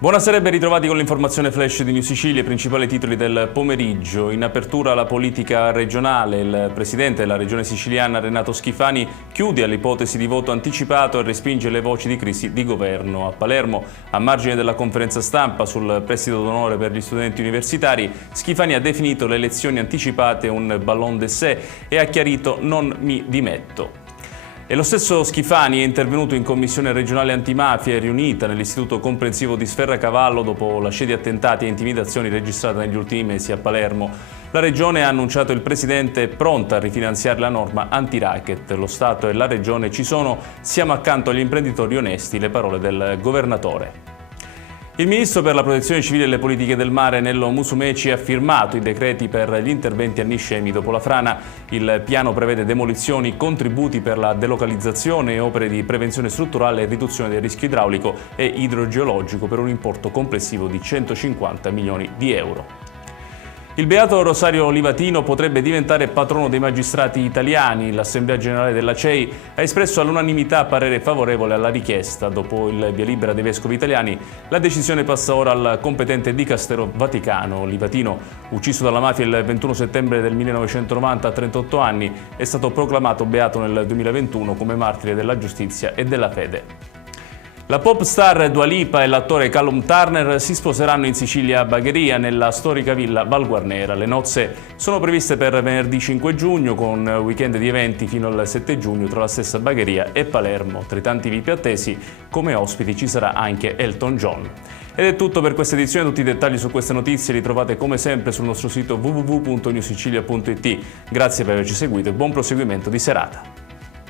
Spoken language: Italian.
Buonasera e ben ritrovati con l'informazione flash di New Sicilia, i principali titoli del pomeriggio. In apertura la politica regionale, il presidente della regione siciliana Renato Schifani chiude all'ipotesi di voto anticipato e respinge le voci di crisi di governo. A Palermo, a margine della conferenza stampa sul prestito d'onore per gli studenti universitari, Schifani ha definito le elezioni anticipate un ballon d'essai e ha chiarito "non mi dimetto". E lo stesso Schifani è intervenuto in Commissione regionale antimafia riunita nell'Istituto Comprensivo di Sferracavallo dopo la scia di attentati e intimidazioni registrata negli ultimi mesi a Palermo. La Regione ha annunciato il Presidente è pronta a rifinanziare la norma anti-racket. Lo Stato e la Regione ci sono, siamo accanto agli imprenditori onesti, le parole del Governatore. Il Ministro per la Protezione Civile e le Politiche del Mare Nello Musumeci ha firmato i decreti per gli interventi a Niscemi dopo la frana. Il piano prevede demolizioni, contributi per la delocalizzazione e opere di prevenzione strutturale e riduzione del rischio idraulico e idrogeologico per un importo complessivo di 150 milioni di euro. Il Beato Rosario Livatino potrebbe diventare patrono dei magistrati italiani. L'Assemblea Generale della CEI ha espresso all'unanimità parere favorevole alla richiesta. Dopo il via libera dei vescovi italiani, la decisione passa ora al competente dicastero Vaticano. Livatino, ucciso dalla mafia il 21 settembre del 1990 a 38 anni, è stato proclamato beato nel 2021 come martire della giustizia e della fede. La pop star Dua Lipa e l'attore Callum Turner si sposeranno in Sicilia a Bagheria, nella storica villa Val Guarnera. Le nozze sono previste per venerdì 5 giugno, con weekend di eventi fino al 7 giugno tra la stessa Bagheria e Palermo. Tra i tanti VIP attesi, come ospiti ci sarà anche Elton John. Ed è tutto per questa edizione, tutti i dettagli su queste notizie li trovate come sempre sul nostro sito www.newsicilia.it. Grazie per averci seguito e buon proseguimento di serata.